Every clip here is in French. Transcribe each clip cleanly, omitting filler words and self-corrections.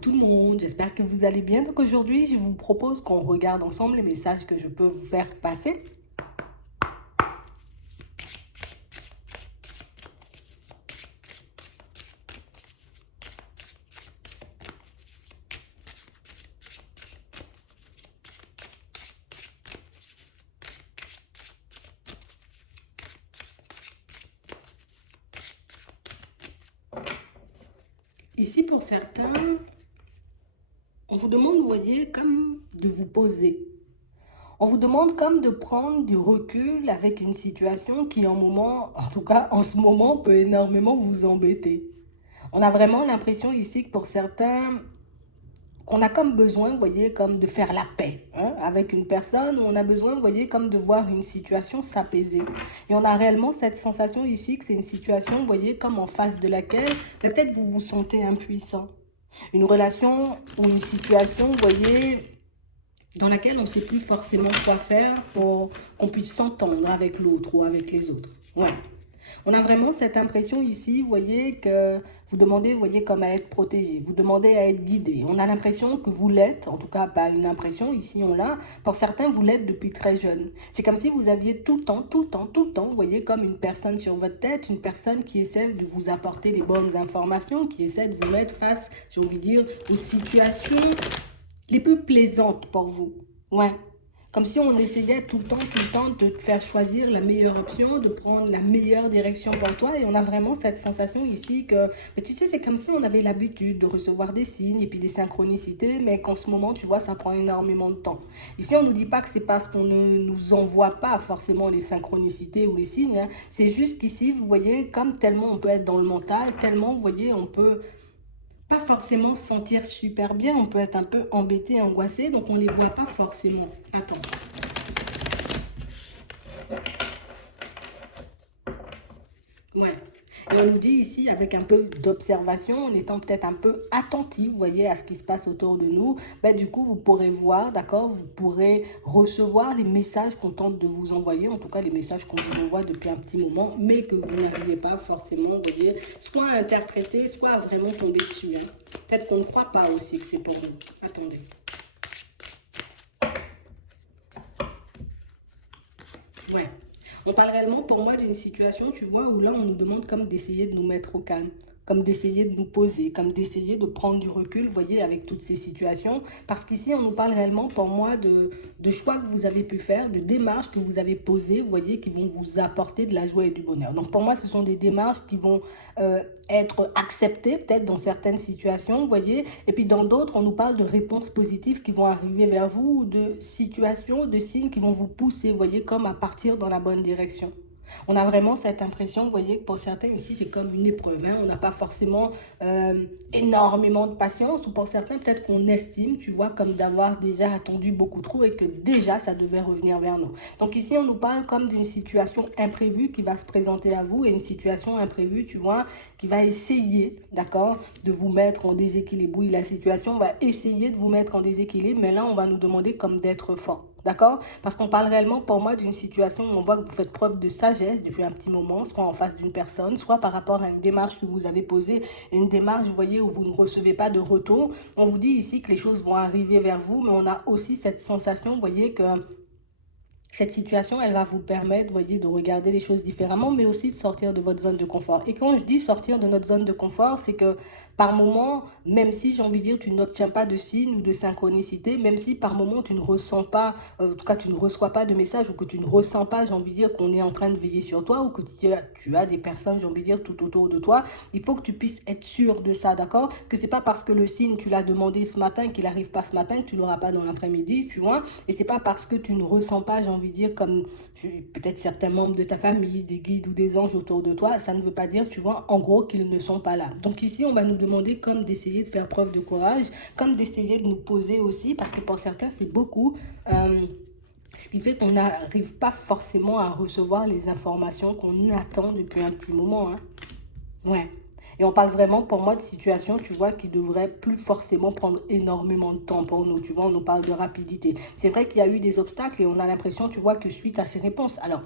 tout le monde, j'espère que vous allez bien. Donc aujourd'hui, je vous propose qu'on regarde ensemble les messages que je peux vous faire passer. Ici, pour certains, on vous demande, vous voyez, comme de vous poser. On vous demande comme de prendre du recul avec une situation qui, en tout cas en ce moment, peut énormément vous embêter. On a vraiment l'impression ici que pour certains, qu'on a comme besoin, vous voyez, comme de faire la paix avec une personne, ou on a besoin, vous voyez, comme de voir une situation s'apaiser. Et on a réellement cette sensation ici que c'est une situation, vous voyez, comme en face de laquelle peut-être vous vous sentez impuissant. Une relation ou une situation, vous voyez, dans laquelle on ne sait plus forcément quoi faire pour qu'on puisse s'entendre avec l'autre ou avec les autres. Ouais. On a vraiment cette impression ici, vous voyez, que vous demandez, vous voyez, comme à être protégé, vous demandez à être guidé. On a l'impression que vous l'êtes, en tout cas pas une impression, ici on l'a. Pour certains, vous l'êtes depuis très jeune. C'est comme si vous aviez tout le temps, tout le temps, tout le temps, vous voyez, comme une personne sur votre tête, une personne qui essaie de vous apporter les bonnes informations, qui essaie de vous mettre face, j'ai envie de dire, aux situations les plus plaisantes pour vous. Ouais. Comme si on essayait tout le temps de te faire choisir la meilleure option, de prendre la meilleure direction pour toi. Et on a vraiment cette sensation ici que, mais tu sais, c'est comme si on avait l'habitude de recevoir des signes et puis des synchronicités, mais qu'en ce moment, tu vois, ça prend énormément de temps. Ici, on ne nous dit pas que c'est parce qu'on ne nous envoie pas forcément les synchronicités ou les signes, hein. C'est juste qu'ici, vous voyez, comme tellement on peut être dans le mental, tellement, vous voyez, on peut pas forcément se sentir super bien, on peut être un peu embêté, angoissé, donc on les voit pas forcément. Attends. Ouais. Et on nous dit ici, avec un peu d'observation, en étant peut-être un peu attentif, vous voyez, à ce qui se passe autour de nous, ben, du coup, vous pourrez voir, d'accord, vous pourrez recevoir les messages qu'on tente de vous envoyer, en tout cas les messages qu'on vous envoie depuis un petit moment, mais que vous n'arrivez pas forcément, vous voyez, soit à interpréter, soit à vraiment tomber dessus, hein. Peut-être qu'on ne croit pas aussi que c'est pour nous. Attendez. Ouais. On parle réellement pour moi d'une situation, tu vois, où là, on nous demande comme d'essayer de nous mettre au calme, comme d'essayer de nous poser, comme d'essayer de prendre du recul, vous voyez, avec toutes ces situations. Parce qu'ici, on nous parle réellement pour moi de choix que vous avez pu faire, de démarches que vous avez posées, vous voyez, qui vont vous apporter de la joie et du bonheur. Donc pour moi, ce sont des démarches qui vont être acceptées, peut-être dans certaines situations, vous voyez. Et puis dans d'autres, on nous parle de réponses positives qui vont arriver vers vous, ou de situations, de signes qui vont vous pousser, vous voyez, comme à partir dans la bonne direction. On a vraiment cette impression, vous voyez, que pour certains ici, c'est comme une épreuve, hein. On n'a pas forcément énormément de patience, ou pour certains, peut-être qu'on estime, tu vois, comme d'avoir déjà attendu beaucoup trop et que déjà, ça devait revenir vers nous. Donc ici, on nous parle comme d'une situation imprévue qui va se présenter à vous, et une situation imprévue, tu vois, qui va essayer, d'accord, de vous mettre en déséquilibre. Oui, la situation va essayer de vous mettre en déséquilibre, mais là, on va nous demander comme d'être fort. D'accord? Parce qu'on parle réellement pour moi d'une situation où on voit que vous faites preuve de sagesse depuis un petit moment, soit en face d'une personne, soit par rapport à une démarche que vous avez posée, une démarche, vous voyez, où vous ne recevez pas de retour. On vous dit ici que les choses vont arriver vers vous, mais on a aussi cette sensation, vous voyez, que cette situation, elle va vous permettre, vous voyez, de regarder les choses différemment, mais aussi de sortir de votre zone de confort. Et quand je dis sortir de notre zone de confort, c'est que par moment, même si j'ai envie de dire, tu n'obtiens pas de signes ou de synchronicité, même si par moment tu ne ressens pas, en tout cas tu ne reçois pas de message, ou que tu ne ressens pas, j'ai envie de dire, qu'on est en train de veiller sur toi, ou que tu as des personnes, j'ai envie de dire, tout autour de toi, il faut que tu puisses être sûr de ça, d'accord? Que c'est pas parce que le signe, tu l'as demandé ce matin, qu'il n'arrive pas ce matin, que tu l'auras pas dans l'après-midi, tu vois? Et c'est pas parce que tu ne ressens pas, j'ai envie de dire, comme peut-être certains membres de ta famille, des guides ou des anges autour de toi, ça ne veut pas dire, tu vois, en gros, qu'ils ne sont pas là. Donc ici, on va nous demander comme d'essayer de faire preuve de courage, comme d'essayer de nous poser aussi, parce que pour certains, c'est beaucoup. Ce qui fait qu'on n'arrive pas forcément à recevoir les informations qu'on attend depuis un petit moment, hein. Ouais. Et on parle vraiment, pour moi, de situations, tu vois, qui devraient plus forcément prendre énormément de temps pour nous. Tu vois, on nous parle de rapidité. C'est vrai qu'il y a eu des obstacles et on a l'impression, tu vois, que suite à ces réponses. Alors,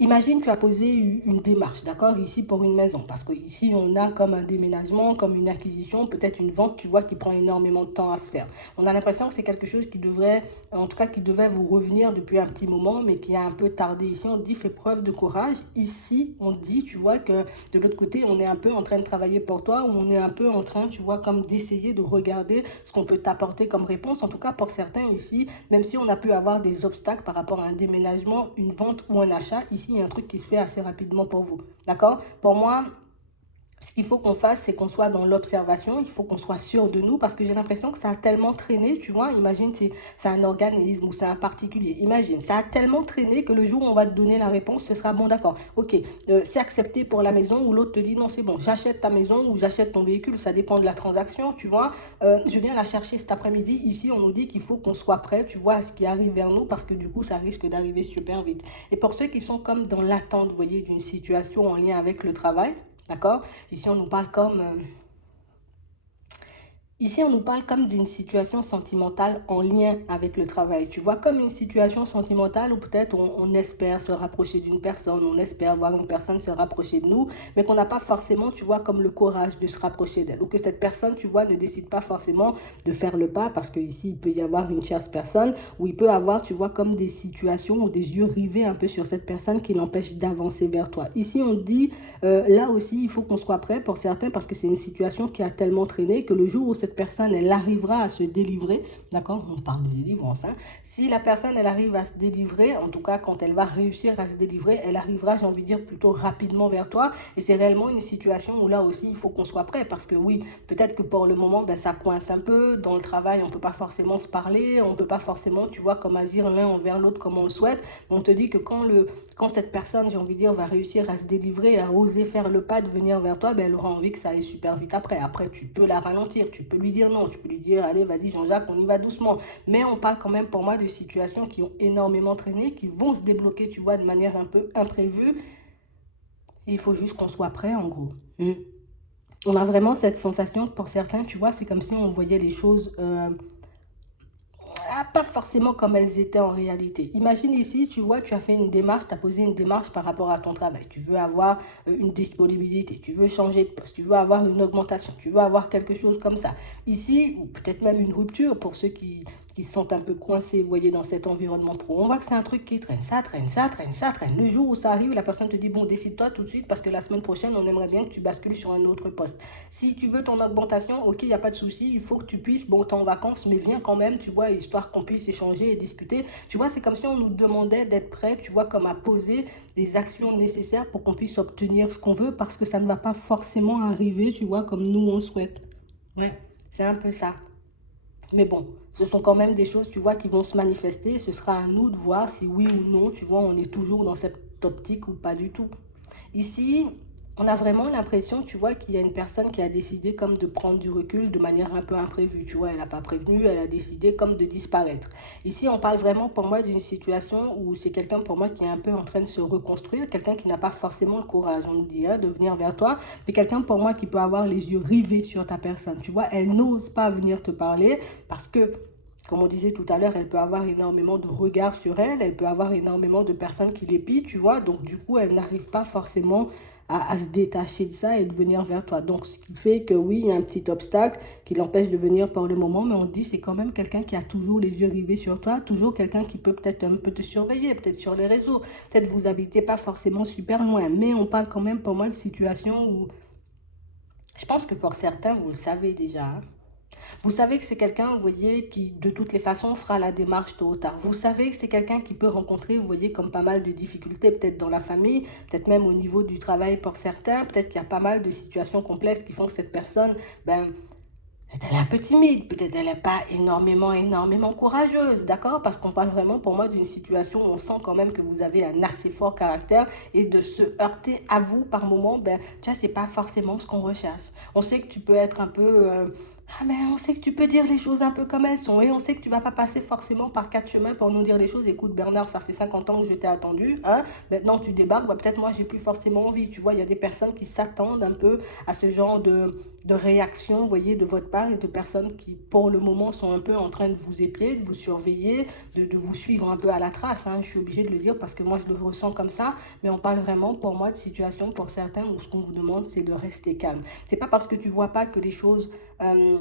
Imagine, tu as posé une démarche, d'accord, ici pour une maison, parce que ici on a comme un déménagement, comme une acquisition, peut-être une vente, tu vois, qui prend énormément de temps à se faire. On a l'impression que c'est quelque chose qui devrait, en tout cas, qui devait vous revenir depuis un petit moment, mais qui a un peu tardé. Ici, on dit fais preuve de courage. Ici, on dit, tu vois, que de l'autre côté, on est un peu en train de travailler pour toi, ou on est un peu en train, tu vois, comme d'essayer de regarder ce qu'on peut t'apporter comme réponse. En tout cas, pour certains ici, même si on a pu avoir des obstacles par rapport à un déménagement, une vente ou un achat, ici, il y a un truc qui se fait assez rapidement pour vous. D'accord? Pour moi, ce qu'il faut qu'on fasse, c'est qu'on soit dans l'observation, il faut qu'on soit sûr de nous, parce que j'ai l'impression que ça a tellement traîné, tu vois, imagine si c'est un organisme ou c'est un particulier, imagine, ça a tellement traîné que le jour où on va te donner la réponse, ce sera bon, d'accord, ok, c'est accepté pour la maison, ou l'autre te dit non, c'est bon, j'achète ta maison ou j'achète ton véhicule, ça dépend de la transaction, tu vois, je viens la chercher cet après-midi, ici on nous dit qu'il faut qu'on soit prêt, tu vois, à ce qui arrive vers nous, parce que du coup, ça risque d'arriver super vite. Et pour ceux qui sont comme dans l'attente, vous voyez, d'une situation en lien avec le travail, d'accord? Ici, on nous parle comme Ici, on nous parle comme d'une situation sentimentale en lien avec le travail. Tu vois, comme une situation sentimentale où peut-être on espère se rapprocher d'une personne, on espère voir une personne se rapprocher de nous, mais qu'on n'a pas forcément, tu vois, comme le courage de se rapprocher d'elle. Ou que cette personne, tu vois, ne décide pas forcément de faire le pas, parce qu'ici, il peut y avoir une tierce personne, où il peut avoir, tu vois, comme des situations ou des yeux rivés un peu sur cette personne qui l'empêche d'avancer vers toi. Ici, on dit, là aussi, il faut qu'on soit prêt pour certains, parce que c'est une situation qui a tellement traîné que le jour où cette personne, elle arrivera à se délivrer, d'accord, on parle de délivrance, hein, si la personne, elle arrive à se délivrer, en tout cas, quand elle va réussir à se délivrer, elle arrivera, j'ai envie de dire, plutôt rapidement vers toi, et c'est réellement une situation où là aussi, il faut qu'on soit prêt, parce que oui, peut-être que pour le moment, ben, ça coince un peu, dans le travail, on ne peut pas forcément se parler, on ne peut pas forcément, tu vois, comme agir l'un envers l'autre comme on le souhaite, on te dit que quand cette personne, j'ai envie de dire, va réussir à se délivrer, à oser faire le pas de venir vers toi, ben, elle aura envie que ça aille super vite après. Après, tu peux la ralentir, tu peux lui dire non, tu peux lui dire, allez, vas-y Jean-Jacques, on y va doucement. Mais on parle quand même pour moi de situations qui ont énormément traîné, qui vont se débloquer, tu vois, de manière un peu imprévue. Et il faut juste qu'on soit prêt, en gros. On a vraiment cette sensation que pour certains, tu vois, c'est comme si on voyait les choses pas forcément comme elles étaient en réalité. Imagine ici, tu vois, tu as fait une démarche, tu as posé une démarche par rapport à ton travail. Tu veux avoir une disponibilité, tu veux changer de poste, tu veux avoir une augmentation, tu veux avoir quelque chose comme ça. Ici, ou peut-être même une rupture pour ceux qui se sentent un peu coincés, vous voyez, dans cet environnement pro. On voit que c'est un truc qui traîne, ça traîne, ça traîne, ça traîne. Le jour où ça arrive, la personne te dit, bon, décide-toi tout de suite parce que la semaine prochaine, on aimerait bien que tu bascules sur un autre poste. Si tu veux ton augmentation, ok, il n'y a pas de souci, il faut que tu puisses, bon, t'es en vacances, mais viens quand même, tu vois, histoire qu'on puisse échanger et discuter. Tu vois, c'est comme si on nous demandait d'être prêts, tu vois, comme à poser des actions nécessaires pour qu'on puisse obtenir ce qu'on veut, parce que ça ne va pas forcément arriver, tu vois, comme nous on le souhaite. Ouais, c'est un peu ça. Mais bon, ce sont quand même des choses, tu vois, qui vont se manifester. Ce sera à nous de voir si oui ou non, tu vois, on est toujours dans cette optique ou pas du tout. Ici, on a vraiment l'impression, tu vois, qu'il y a une personne qui a décidé comme de prendre du recul de manière un peu imprévue. Tu vois, elle n'a pas prévenu, elle a décidé comme de disparaître. Ici, on parle vraiment pour moi d'une situation où c'est quelqu'un pour moi qui est un peu en train de se reconstruire, quelqu'un qui n'a pas forcément le courage, on nous dit, hein, de venir vers toi, mais quelqu'un pour moi qui peut avoir les yeux rivés sur ta personne. Tu vois, elle n'ose pas venir te parler parce que comme on disait tout à l'heure, elle peut avoir énormément de regards sur elle, elle peut avoir énormément de personnes qui l'épient, tu vois. Donc, du coup, elle n'arrive pas forcément à se détacher de ça et de venir vers toi. Donc, ce qui fait que oui, il y a un petit obstacle qui l'empêche de venir pour le moment, mais on dit c'est quand même quelqu'un qui a toujours les yeux rivés sur toi, toujours quelqu'un qui peut peut-être un peu te surveiller, peut-être sur les réseaux. Peut-être vous habitez pas forcément super loin, mais on parle quand même pour moi de situation où je pense que pour certains, vous le savez déjà, hein. Vous savez que c'est quelqu'un, vous voyez, qui de toutes les façons fera la démarche tôt ou tard. Vous savez que c'est quelqu'un qui peut rencontrer, vous voyez, comme pas mal de difficultés, peut-être dans la famille, peut-être même au niveau du travail pour certains, peut-être qu'il y a pas mal de situations complexes qui font que cette personne, ben, peut-être elle est un peu timide, peut-être elle n'est pas énormément courageuse, d'accord? Parce qu'on parle vraiment pour moi d'une situation où on sent quand même que vous avez un assez fort caractère et de se heurter à vous par moment, ben, tu vois, c'est pas forcément ce qu'on recherche. On sait que tu peux être un peu Ah mais on sait que tu peux dire les choses un peu comme elles sont et on sait que tu vas pas passer forcément par quatre chemins pour nous dire les choses. Écoute Bernard, ça fait 50 ans que je t'ai attendu, hein. Maintenant tu débarques, bah, peut-être moi j'ai plus forcément envie. Tu vois, il y a des personnes qui s'attendent un peu à ce genre de réaction, vous voyez, de votre part et de personnes qui pour le moment sont un peu en train de vous épier, de vous surveiller, de vous suivre un peu à la trace, hein. Je suis obligée de le dire parce que moi je le ressens comme ça, mais on parle vraiment pour moi de situation pour certains où ce qu'on vous demande c'est de rester calme. C'est pas parce que tu vois pas que les choses euh,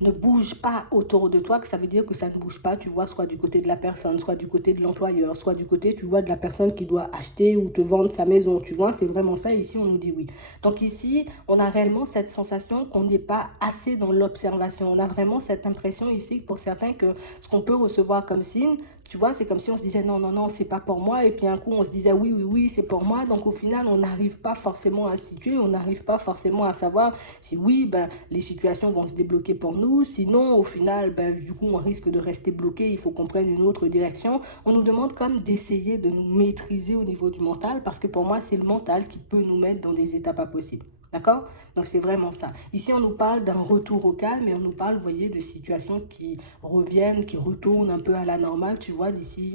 ne bouge pas autour de toi, que ça veut dire que ça ne bouge pas, tu vois, soit du côté de la personne, soit du côté de l'employeur, soit du côté, tu vois, de la personne qui doit acheter ou te vendre sa maison, tu vois, c'est vraiment ça, ici, on nous dit oui. Donc ici, on a réellement cette sensation qu'on n'est pas assez dans l'observation, on a vraiment cette impression ici, pour certains, que ce qu'on peut recevoir comme signe, tu vois, c'est comme si on se disait non, non, non, c'est pas pour moi, et puis un coup, on se disait oui, oui, oui, c'est pour moi, donc au final, on n'arrive pas forcément à se situer, on n'arrive pas forcément à savoir si oui, ben, les situations vont se débloquer pour nous. Sinon, au final, ben, du coup, on risque de rester bloqué. Il faut qu'on prenne une autre direction. On nous demande comme d'essayer de nous maîtriser au niveau du mental parce que pour moi, c'est le mental qui peut nous mettre dans des états pas possibles. D'accord? Donc, c'est vraiment ça. Ici, on nous parle d'un retour au calme et on nous parle, vous voyez, de situations qui reviennent, qui retournent un peu à la normale. Tu vois, d'ici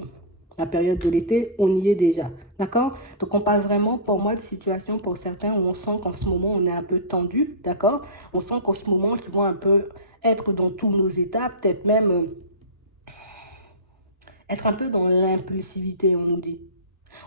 la période de l'été, on y est déjà. D'accord? Donc, on parle vraiment, pour moi, de situations pour certains où on sent qu'en ce moment, on est un peu tendu. D'accord? On sent qu'en ce moment, tu vois, un peu être dans tous nos états, peut-être même être un peu dans l'impulsivité, on nous dit.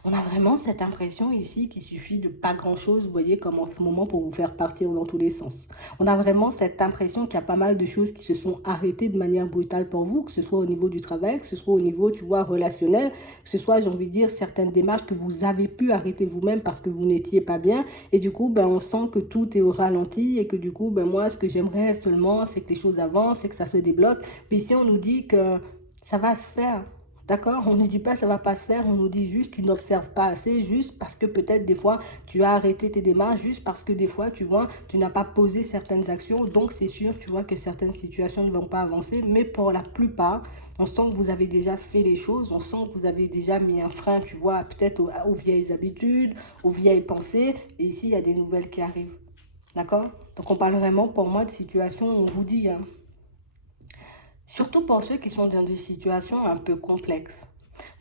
On a vraiment cette impression ici qu'il suffit de pas grand-chose, vous voyez, comme en ce moment, pour vous faire partir dans tous les sens. On a vraiment cette impression qu'il y a pas mal de choses qui se sont arrêtées de manière brutale pour vous, que ce soit au niveau du travail, que ce soit au niveau, tu vois, relationnel, que ce soit, j'ai envie de dire, certaines démarches que vous avez pu arrêter vous-même parce que vous n'étiez pas bien. Et du coup, ben, on sent que tout est au ralenti et que du coup, ben, moi, ce que j'aimerais seulement, c'est que les choses avancent et que ça se débloque. Puis ici, on nous dit que ça va se faire. D'accord? On ne dit pas ça va pas se faire, on nous dit juste tu n'observes pas assez, juste parce que peut-être des fois tu as arrêté tes démarches, juste parce que des fois tu vois, tu n'as pas posé certaines actions, donc c'est sûr, tu vois que certaines situations ne vont pas avancer, mais pour la plupart, on sent que vous avez déjà fait les choses, on sent que vous avez déjà mis un frein, tu vois, peut-être aux vieilles habitudes, aux vieilles pensées, et ici il y a des nouvelles qui arrivent. D'accord? Donc on parle vraiment pour moi de situations où on vous dit, hein, surtout pour ceux qui sont dans des situations un peu complexes.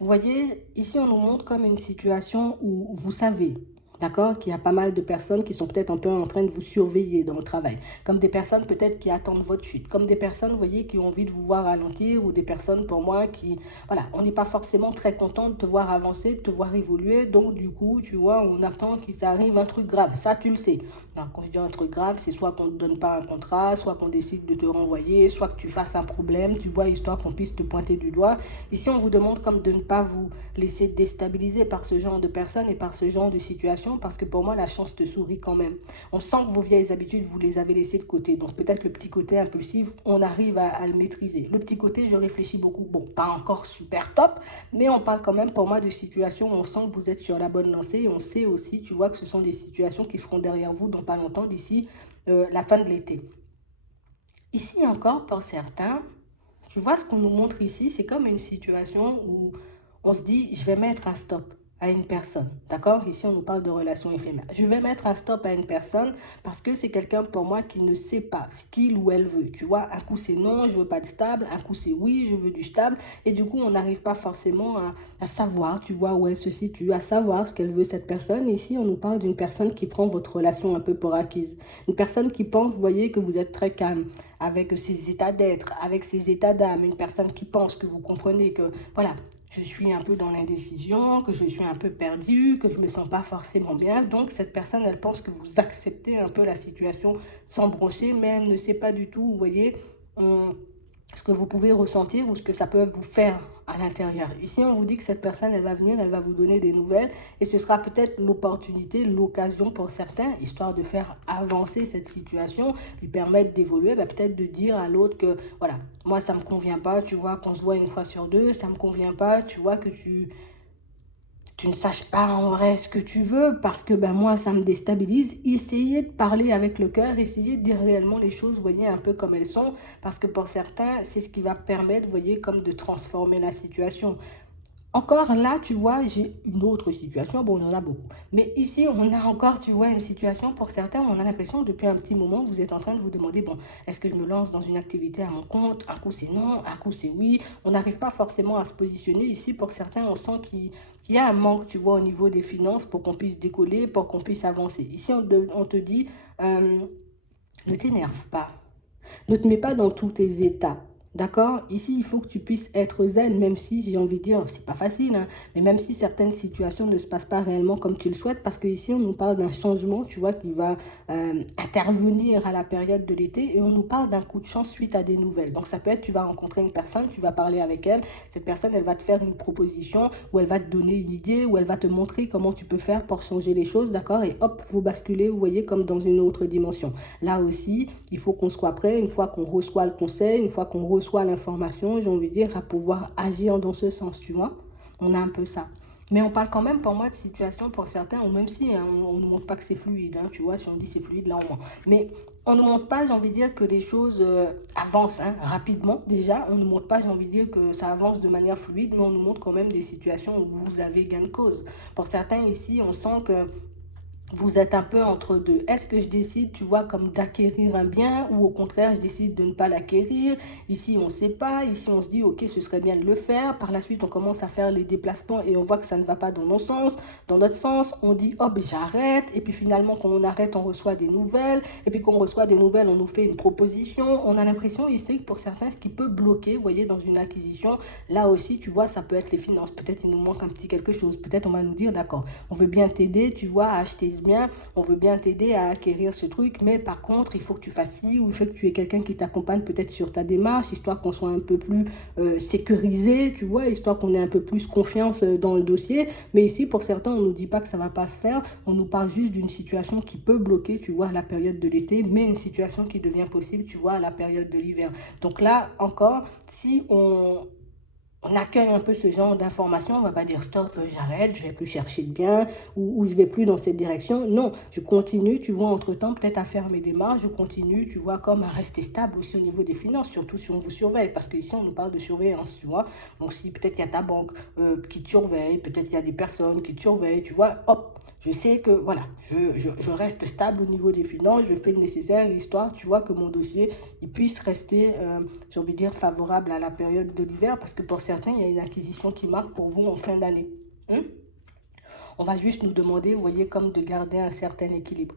Vous voyez, ici, on nous montre comme une situation où vous savez, d'accord, qu'il y a pas mal de personnes qui sont peut-être un peu en train de vous surveiller dans le travail, comme des personnes peut-être qui attendent votre chute, comme des personnes, vous voyez, qui ont envie de vous voir ralentir, ou des personnes, pour moi, qui, voilà, on n'est pas forcément très content de te voir avancer, de te voir évoluer, donc du coup, tu vois, on attend qu'il t'arrive un truc grave, ça, tu le sais. Donc, quand je dis un truc grave, c'est soit qu'on ne te donne pas un contrat, soit qu'on décide de te renvoyer, soit que tu fasses un problème, tu vois, histoire qu'on puisse te pointer du doigt. Ici, on vous demande comme de ne pas vous laisser déstabiliser par ce genre de personnes et par ce genre de situation, parce que pour moi, la chance te sourit quand même. On sent que vos vieilles habitudes, vous les avez laissées de côté. Donc peut-être le petit côté impulsif, on arrive à le maîtriser. Le petit côté, je réfléchis beaucoup. Bon, pas encore super top, mais on parle quand même pour moi de situations où on sent que vous êtes sur la bonne lancée. Et on sait aussi, tu vois, que ce sont des situations qui seront derrière vous dans pas longtemps, d'ici la fin de l'été. Ici encore, pour certains, tu vois, ce qu'on nous montre ici, c'est comme une situation où on se dit, je vais mettre un stop à une personne. D'accord? Ici, on nous parle de relations éphémères. Je vais mettre un stop à une personne parce que c'est quelqu'un pour moi qui ne sait pas ce qu'il ou elle veut. Tu vois, un coup c'est non, je veux pas de stable. Un coup c'est oui, je veux du stable. Et du coup, on n'arrive pas forcément à savoir, tu vois, où elle se situe, à savoir ce qu'elle veut cette personne. Et ici, on nous parle d'une personne qui prend votre relation un peu pour acquise. Une personne qui pense, vous voyez, que vous êtes très calme avec ses états d'être, avec ses états d'âme, une personne qui pense que vous comprenez que, voilà, je suis un peu dans l'indécision, que je suis un peu perdue, que je ne me sens pas forcément bien. Donc, cette personne, elle pense que vous acceptez un peu la situation sans broncher, mais elle ne sait pas du tout, vous voyez, ce que vous pouvez ressentir ou ce que ça peut vous faire à l'intérieur. Ici, on vous dit que cette personne, elle va venir, elle va vous donner des nouvelles et ce sera peut-être l'opportunité, l'occasion pour certains, histoire de faire avancer cette situation, lui permettre d'évoluer, bah, peut-être de dire à l'autre que, voilà, moi, ça ne me convient pas, tu vois, qu'on se voit une fois sur deux, ça ne me convient pas, tu vois, que tu ne saches pas en vrai ce que tu veux parce que ben moi ça me déstabilise. Essayez de parler avec le cœur, essayez de dire réellement les choses, voyez, un peu comme elles sont, parce que pour certains c'est ce qui va permettre, voyez, comme de transformer la situation. Encore là, tu vois, j'ai une autre situation. Bon, on en a beaucoup. Mais ici, on a encore, tu vois, une situation pour certains, on a l'impression que depuis un petit moment, vous êtes en train de vous demander, bon, est-ce que je me lance dans une activité à mon compte? Un coup, c'est non, un coup, c'est oui. On n'arrive pas forcément à se positionner. Ici, pour certains, on sent qu'il y a un manque, tu vois, au niveau des finances pour qu'on puisse décoller, pour qu'on puisse avancer. Ici, on te dit, euh, ne t'énerve pas. Ne te mets pas dans tous tes états. D'accord? Ici, il faut que tu puisses être zen, même si, j'ai envie de dire, c'est pas facile, hein, mais même si certaines situations ne se passent pas réellement comme tu le souhaites, parce qu'ici, on nous parle d'un changement, tu vois, qui va intervenir à la période de l'été, et on nous parle d'un coup de chance suite à des nouvelles. Donc, ça peut être, tu vas rencontrer une personne, tu vas parler avec elle, cette personne, elle va te faire une proposition, ou elle va te donner une idée, ou elle va te montrer comment tu peux faire pour changer les choses, d'accord? Et hop, vous basculez, vous voyez, comme dans une autre dimension. Là aussi, il faut qu'on soit prêt, une fois qu'on reçoit le conseil, une fois qu'on reçoit l'information, j'ai envie de dire, à pouvoir agir dans ce sens, tu vois. On a un peu ça. Mais on parle quand même pour moi de situation pour certains, ou même si hein, on ne montre pas que c'est fluide, hein, tu vois, si on dit c'est fluide, là on ment. Mais on ne montre pas, j'ai envie de dire, que les choses avancent hein, rapidement déjà. On ne montre pas, j'ai envie de dire, que ça avance de manière fluide, mais on nous montre quand même des situations où vous avez gain de cause. Pour certains ici, on sent que vous êtes un peu entre deux. Est-ce que je décide, tu vois, comme d'acquérir un bien ou au contraire, je décide de ne pas l'acquérir? Ici, on ne sait pas. Ici, on se dit, OK, ce serait bien de le faire. Par la suite, on commence à faire les déplacements et on voit que ça ne va pas dans nos sens, dans notre sens. On dit, hop, j'arrête. Et puis finalement, quand on arrête, on reçoit des nouvelles. Et puis quand on reçoit des nouvelles, on nous fait une proposition. On a l'impression ici que pour certains, ce qui peut bloquer, vous voyez, dans une acquisition, là aussi, tu vois, ça peut être les finances. Peut-être il nous manque un petit quelque chose. Peut-être on va nous dire, d'accord, on veut bien t'aider, tu vois, à acheter ce bien, on veut bien t'aider à acquérir ce truc, mais par contre, il faut que tu fasses ci, ou il faut que tu aies quelqu'un qui t'accompagne peut-être sur ta démarche, histoire qu'on soit un peu plus sécurisé, tu vois, histoire qu'on ait un peu plus confiance dans le dossier. Mais ici, pour certains, on ne nous dit pas que ça ne va pas se faire, on nous parle juste d'une situation qui peut bloquer, tu vois, à la période de l'été, mais une situation qui devient possible, tu vois, à la période de l'hiver. Donc là, encore, si on accueille un peu ce genre d'informations, on va pas dire stop, j'arrête, je vais plus chercher de bien ou je vais plus dans cette direction. Non, je continue, tu vois, entre-temps, peut-être à faire mes démarches, je continue, tu vois, comme à rester stable aussi au niveau des finances, surtout si on vous surveille, parce qu'ici, on nous parle de surveillance, tu vois. Donc, si peut-être il y a ta banque qui te surveille, peut-être il y a des personnes qui te surveillent, tu vois, hop, je sais que, voilà, je reste stable au niveau des finances, je fais le nécessaire, histoire, tu vois, que mon dossier, il puisse rester, j'ai envie de dire, favorable à la période de l'hiver, parce que pour certains, il y a une acquisition qui marque pour vous en fin d'année. Hein. On va juste nous demander, vous voyez, comme de garder un certain équilibre.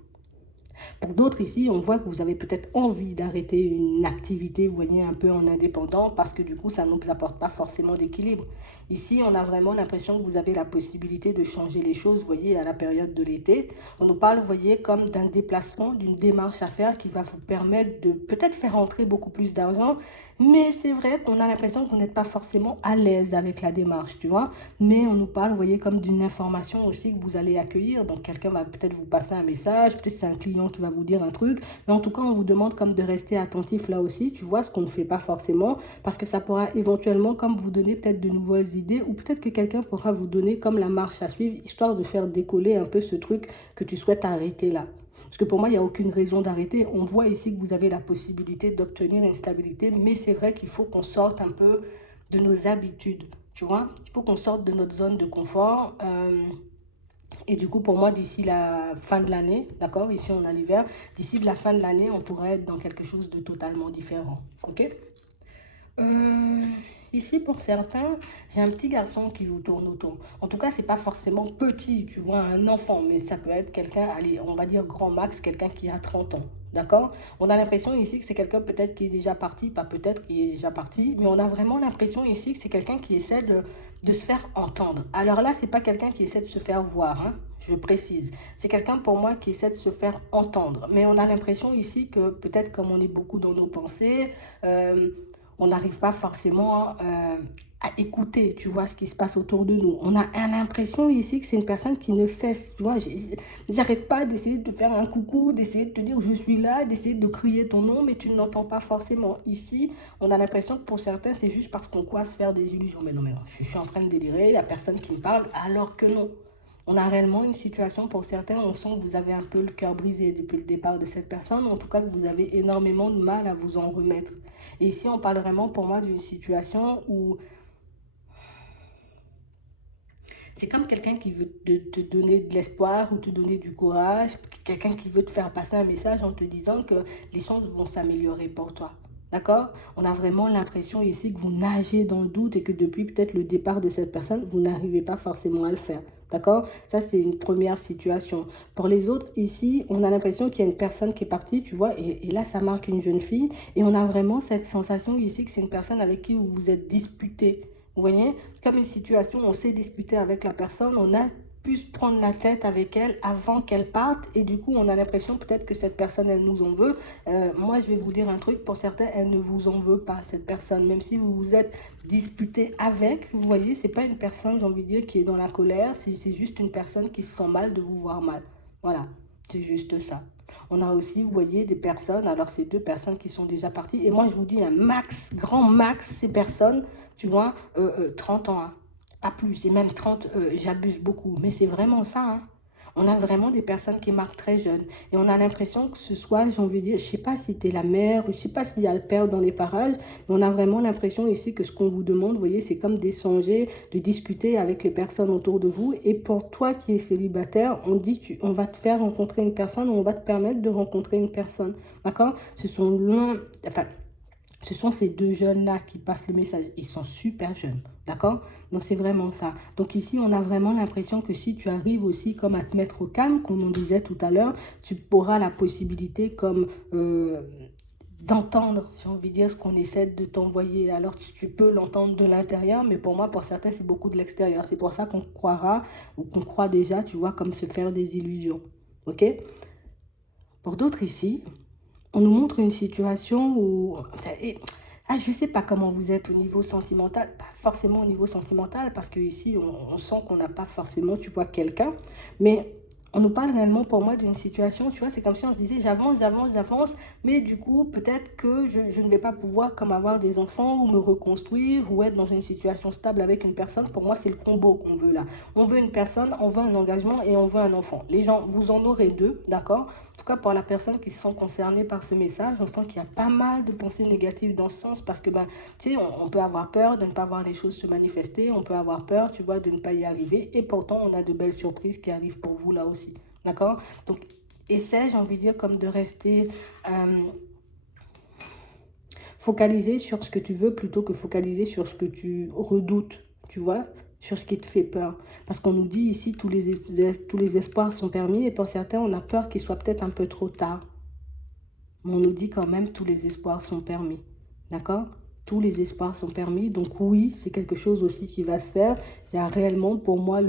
Pour d'autres ici, on voit que vous avez peut-être envie d'arrêter une activité, vous voyez, un peu en indépendant, parce que du coup, ça ne nous apporte pas forcément d'équilibre. Ici, on a vraiment l'impression que vous avez la possibilité de changer les choses, vous voyez, à la période de l'été. On nous parle, vous voyez, comme d'un déplacement, d'une démarche à faire qui va vous permettre de peut-être faire entrer beaucoup plus d'argent, mais c'est vrai qu'on a l'impression que vous n'êtes pas forcément à l'aise avec la démarche, tu vois. Mais on nous parle, vous voyez, comme d'une information aussi que vous allez accueillir. Donc, quelqu'un va peut-être vous passer un message, peut-être c'est un client qui va vous dire un truc. Mais en tout cas, on vous demande comme de rester attentif là aussi, tu vois, ce qu'on ne fait pas forcément, parce que ça pourra éventuellement comme vous donner peut-être de nouvelles idées, ou peut-être que quelqu'un pourra vous donner comme la marche à suivre, histoire de faire décoller un peu ce truc que tu souhaites arrêter là. Parce que pour moi, il n'y a aucune raison d'arrêter. On voit ici que vous avez la possibilité d'obtenir une stabilité, mais c'est vrai qu'il faut qu'on sorte un peu de nos habitudes. Tu vois, il faut qu'on sorte de notre zone de confort. Et du coup, pour moi, d'ici la fin de l'année, d'accord, ici on a l'hiver, d'ici la fin de l'année, on pourrait être dans quelque chose de totalement différent. Ok? Euh, Ici, pour certains, j'ai un petit garçon qui vous tourne autour. En tout cas, c'est pas forcément petit, tu vois, un enfant, mais ça peut être quelqu'un, allez, on va dire grand max, quelqu'un qui a 30 ans. D'accord? On a l'impression ici que c'est quelqu'un peut-être qui est déjà parti, pas peut-être qui est déjà parti, mais on a vraiment l'impression ici que c'est quelqu'un qui essaie de se faire entendre. Alors là, c'est pas quelqu'un qui essaie de se faire voir, hein, je précise. C'est quelqu'un pour moi qui essaie de se faire entendre. Mais on a l'impression ici que peut-être comme on est beaucoup dans nos pensées, euh, on n'arrive pas forcément à écouter, tu vois, ce qui se passe autour de nous. On a l'impression ici que c'est une personne qui ne cesse, tu vois, j'arrête pas d'essayer de te faire un coucou, d'essayer de te dire je suis là, d'essayer de crier ton nom, mais tu ne l'entends pas forcément. Ici, on a l'impression que pour certains, c'est juste parce qu'on croit se faire des illusions. Mais non, mais non, je suis en train de délirer, il n'y a personne qui me parle, alors que non. On a réellement une situation, pour certains, on sent que vous avez un peu le cœur brisé depuis le départ de cette personne, en tout cas que vous avez énormément de mal à vous en remettre. Et ici, on parle vraiment pour moi d'une situation où C'est comme quelqu'un qui veut te donner de l'espoir ou te donner du courage, quelqu'un qui veut te faire passer un message en te disant que les choses vont s'améliorer pour toi. D'accord? On a vraiment l'impression ici que vous nagez dans le doute et que depuis peut-être le départ de cette personne, vous n'arrivez pas forcément à le faire. D'accord? Ça, c'est une première situation. Pour les autres, ici, on a l'impression qu'il y a une personne qui est partie, tu vois, et là, ça marque une jeune fille. Et on a vraiment cette sensation ici que c'est une personne avec qui vous vous êtes disputé. Vous voyez? Comme une situation, on s'est disputé avec la personne, on a pu se prendre la tête avec elle avant qu'elle parte et du coup on a l'impression peut-être que cette personne elle nous en veut. Moi je vais vous dire un truc, pour certains elle ne vous en veut pas cette personne, même si vous vous êtes disputé avec, vous voyez, c'est pas une personne j'ai envie de dire qui est dans la colère, c'est juste une personne qui se sent mal de vous voir mal. Voilà, c'est juste ça. On a aussi, vous voyez, des personnes, alors c'est deux personnes qui sont déjà parties et moi je vous dis un max, grand max, ces personnes, tu vois, 30 ans, hein. Pas plus, et même 30, j'abuse beaucoup, mais c'est vraiment ça, hein. On a vraiment des personnes qui marquent très jeunes. Et on a l'impression que ce soit, j'ai envie de dire, je ne sais pas si tu es la mère, ou je ne sais pas s'il y a le père dans les parages, mais on a vraiment l'impression ici que ce qu'on vous demande, vous voyez, c'est comme d'échanger, de discuter avec les personnes autour de vous. Et pour toi qui es célibataire, on dit, on va te faire rencontrer une personne, ou on va te permettre de rencontrer une personne. D'accord? Ce sont ces deux jeunes-là qui passent le message. Ils sont super jeunes, d'accord? Donc, c'est vraiment ça. Donc, ici, on a vraiment l'impression que si tu arrives aussi comme à te mettre au calme, comme on disait tout à l'heure, tu auras la possibilité comme d'entendre, j'ai envie de dire, ce qu'on essaie de t'envoyer. Alors, tu peux l'entendre de l'intérieur, mais pour moi, pour certains, c'est beaucoup de l'extérieur. C'est pour ça qu'on croira, ou qu'on croit déjà, tu vois, comme se faire des illusions. OK? Pour d'autres ici, on nous montre une situation où... je ne sais pas comment vous êtes au niveau sentimental, pas forcément au niveau sentimental, parce qu'ici, on sent qu'on n'a pas forcément, tu vois, quelqu'un, mais on nous parle réellement pour moi d'une situation, tu vois, c'est comme si on se disait, j'avance, mais du coup, peut-être que je ne vais pas pouvoir comme avoir des enfants ou me reconstruire ou être dans une situation stable avec une personne. Pour moi, c'est le combo qu'on veut là. On veut une personne, on veut un engagement et on veut un enfant. Les gens, vous en aurez deux, d'accord? En tout cas, pour la personne qui se sent concernée par ce message, on sent qu'il y a pas mal de pensées négatives dans ce sens parce que, ben, tu sais, on peut avoir peur de ne pas voir les choses se manifester, on peut avoir peur, tu vois, de ne pas y arriver et pourtant, on a de belles surprises qui arrivent pour vous là aussi, d'accord? Donc, essaie, j'ai envie de dire, comme de rester focalisé sur ce que tu veux plutôt que focaliser sur ce que tu redoutes, tu vois, sur ce qui te fait peur. Parce qu'on nous dit ici, tous les espoirs sont permis et pour certains, on a peur qu'il soit peut-être un peu trop tard. Mais on nous dit quand même tous les espoirs sont permis. D'accord? Tous les espoirs sont permis. Donc oui, c'est quelque chose aussi qui va se faire. Il y a réellement, pour moi,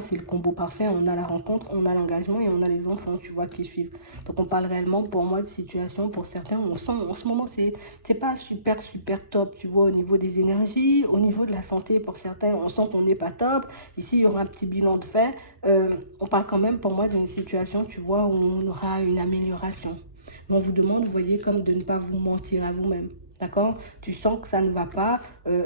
c'est le combo parfait. On a la rencontre, on a l'engagement et on a les enfants, tu vois, qui suivent. Donc on parle réellement, pour moi, de situation. Pour certains, on sent, en ce moment, c'est pas super, super top, tu vois, au niveau des énergies, au niveau de la santé. Pour certains, on sent qu'on n'est pas top. Ici, il y aura un petit bilan de fait. On parle quand même, pour moi, d'une situation, tu vois, où on aura une amélioration. Mais on vous demande, vous voyez, comme de ne pas vous mentir à vous-même. D'accord? Tu sens que ça ne va pas.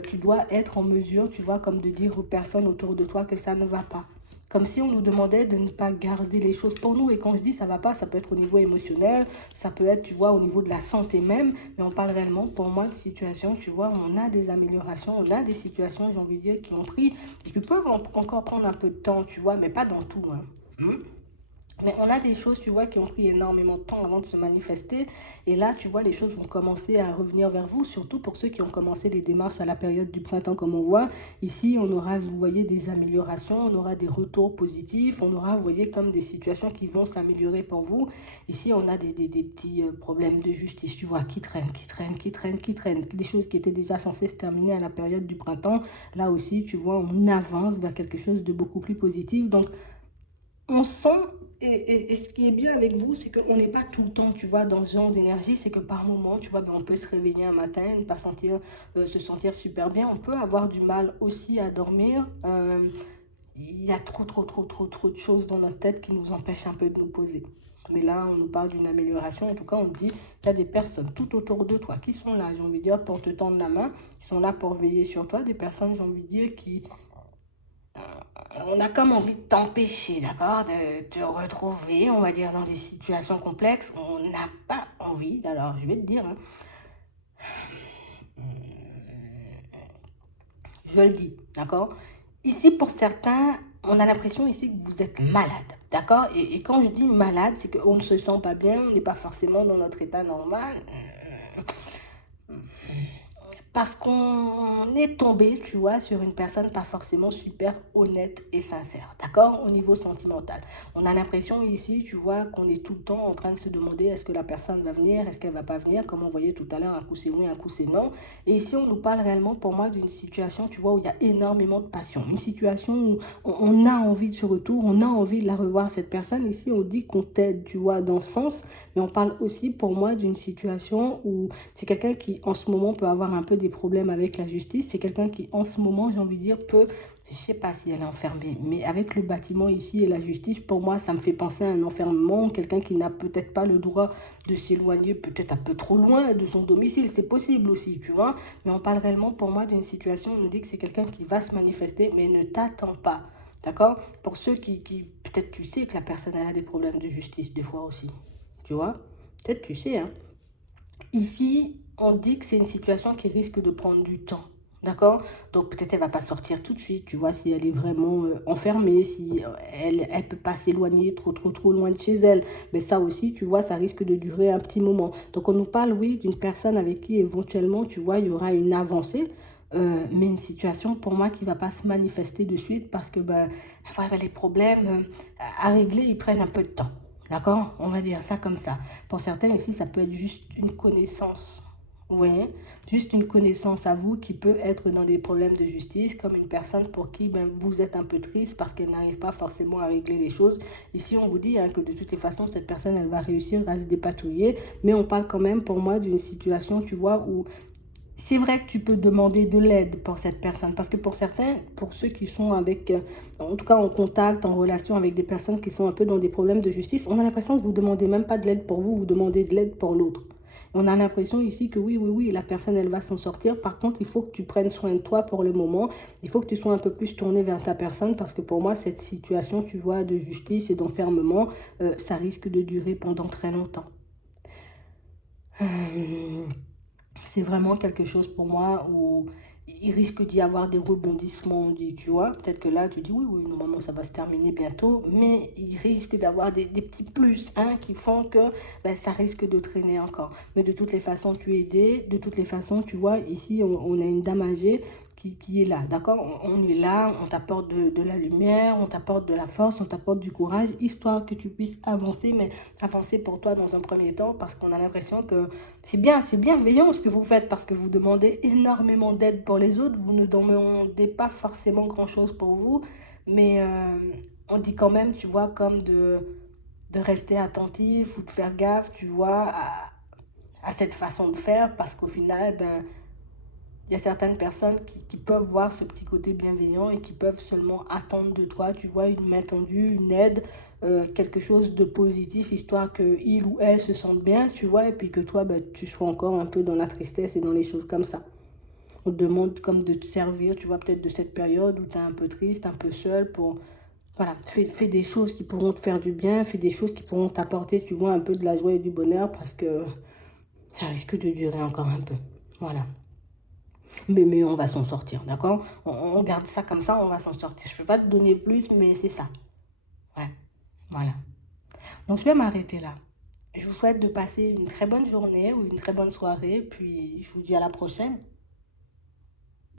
Tu dois être en mesure, tu vois, comme de dire aux personnes autour de toi que ça ne va pas. Comme si on nous demandait de ne pas garder les choses pour nous. Et quand je dis ça va pas, ça peut être au niveau émotionnel, ça peut être, tu vois, au niveau de la santé même. Mais on parle réellement, pour moi, de situations, tu vois, on a des améliorations, on a des situations, j'ai envie de dire, qui ont pris, et qui peuvent encore prendre un peu de temps, tu vois, mais pas dans tout, hein. Mais on a des choses, tu vois, qui ont pris énormément de temps avant de se manifester. Et là, tu vois, les choses vont commencer à revenir vers vous, surtout pour ceux qui ont commencé les démarches à la période du printemps, comme on voit. Ici, on aura, vous voyez, des améliorations, on aura des retours positifs, on aura, vous voyez, comme des situations qui vont s'améliorer pour vous. Ici, on a des petits problèmes de justice, tu vois, qui traînent. Des choses qui étaient déjà censées se terminer à la période du printemps. Là aussi, tu vois, on avance vers quelque chose de beaucoup plus positif. Donc, on sent, et ce qui est bien avec vous, c'est qu'on n'est pas tout le temps, tu vois, dans ce genre d'énergie. C'est que par moment, tu vois, ben, on peut se réveiller un matin et ne pas se sentir super bien. On peut avoir du mal aussi à dormir. Il y a trop de choses dans notre tête qui nous empêchent un peu de nous poser. Mais là, on nous parle d'une amélioration. En tout cas, on dit qu'il y a des personnes tout autour de toi qui sont là, j'ai envie de dire, pour te tendre la main, qui sont là pour veiller sur toi. Des personnes, j'ai envie de dire, qui on a comme envie de t'empêcher, d'accord, de te retrouver, on va dire, dans des situations complexes. On n'a pas envie, alors je vais te dire, hein, je le dis, d'accord. Ici, pour certains, on a l'impression ici que vous êtes malade, d'accord? Et quand je dis malade, c'est qu'on ne se sent pas bien, on n'est pas forcément dans notre état normal. Parce qu'on est tombé, tu vois, sur une personne pas forcément super honnête et sincère, d'accord? Au niveau sentimental. On a l'impression ici, tu vois, qu'on est tout le temps en train de se demander est-ce que la personne va venir, est-ce qu'elle va pas venir, comme on voyait tout à l'heure, un coup c'est oui, un coup c'est non. Et ici, on nous parle réellement, pour moi, d'une situation, tu vois, où il y a énormément de passion. Une situation où on a envie de ce retour, on a envie de la revoir, cette personne. Ici, on dit qu'on t'aide, tu vois, dans ce sens. Mais on parle aussi, pour moi, d'une situation où c'est quelqu'un qui, en ce moment, peut avoir un peu des problèmes avec la justice. C'est quelqu'un qui, en ce moment, j'ai envie de dire, peut, je ne sais pas si elle est enfermée, mais avec le bâtiment ici et la justice, pour moi, ça me fait penser à un enfermement. Quelqu'un qui n'a peut-être pas le droit de s'éloigner, peut-être un peu trop loin de son domicile. C'est possible aussi, tu vois. Mais on parle réellement, pour moi, d'une situation où on nous dit que c'est quelqu'un qui va se manifester, mais ne t'attend pas. D'accord? Pour ceux qui peut-être tu sais que la personne elle a des problèmes de justice, des fois aussi. Tu vois? Peut-être tu sais, hein. Ici, on dit que c'est une situation qui risque de prendre du temps. D'accord? Donc peut-être elle va pas sortir tout de suite, tu vois, si elle est vraiment enfermée, si elle peut pas s'éloigner trop loin de chez elle. Mais ça aussi, tu vois, ça risque de durer un petit moment. Donc on nous parle, oui, d'une personne avec qui éventuellement, tu vois, il y aura une avancée. Mais une situation pour moi qui va pas se manifester de suite parce que ben, voilà, les problèmes à régler, ils prennent un peu de temps. D'accord? On va dire ça comme ça. Pour certains ici, ça peut être juste une connaissance. Vous voyez? Juste une connaissance à vous qui peut être dans des problèmes de justice, comme une personne pour qui ben, vous êtes un peu triste parce qu'elle n'arrive pas forcément à régler les choses. Ici, on vous dit hein, que de toutes les façons, cette personne, elle va réussir à se dépatouiller. Mais on parle quand même pour moi d'une situation, tu vois, où c'est vrai que tu peux demander de l'aide pour cette personne. Parce que pour certains, pour ceux qui sont avec, en tout cas en contact, en relation avec des personnes qui sont un peu dans des problèmes de justice, on a l'impression que vous ne demandez même pas de l'aide pour vous, vous demandez de l'aide pour l'autre. On a l'impression ici que oui, la personne, elle va s'en sortir. Par contre, il faut que tu prennes soin de toi pour le moment. Il faut que tu sois un peu plus tourné vers ta personne parce que pour moi, cette situation, tu vois, de justice et d'enfermement, ça risque de durer pendant très longtemps. Euh, c'est vraiment quelque chose pour moi où il risque d'y avoir des rebondissements, on dit, tu vois. Peut-être que là, tu dis, oui, normalement, ça va se terminer bientôt, mais il risque d'avoir des petits plus hein, qui font que ben, ça risque de traîner encore. Mais de toutes les façons, tu es aidé. De toutes les façons, tu vois, ici, on a une dame âgée qui est là, d'accord? On est là, on t'apporte de la lumière, on t'apporte de la force, on t'apporte du courage, histoire que tu puisses avancer, mais avancer pour toi dans un premier temps, parce qu'on a l'impression que c'est bienveillant ce que vous faites parce que vous demandez énormément d'aide pour les autres. Vous ne demandez pas forcément grand-chose pour vous, mais on dit quand même, tu vois, comme de rester attentif ou de faire gaffe, tu vois, à cette façon de faire parce qu'au final, ben, il y a certaines personnes qui peuvent voir ce petit côté bienveillant et qui peuvent seulement attendre de toi, tu vois, une main tendue, une aide, quelque chose de positif, histoire qu'il ou elle se sente bien, tu vois, et puis que toi, bah, tu sois encore un peu dans la tristesse et dans les choses comme ça. On te demande comme de te servir, tu vois, peut-être de cette période où tu es un peu triste, un peu seul, pour... Voilà, fais des choses qui pourront te faire du bien, fais des choses qui pourront t'apporter, tu vois, un peu de la joie et du bonheur, parce que ça risque de durer encore un peu. Voilà. Mais on va s'en sortir, d'accord? On garde ça comme ça, on va s'en sortir. Je ne peux pas te donner plus, mais c'est ça. Ouais, voilà. Donc, je vais m'arrêter là. Je vous souhaite de passer une très bonne journée ou une très bonne soirée, puis je vous dis à la prochaine.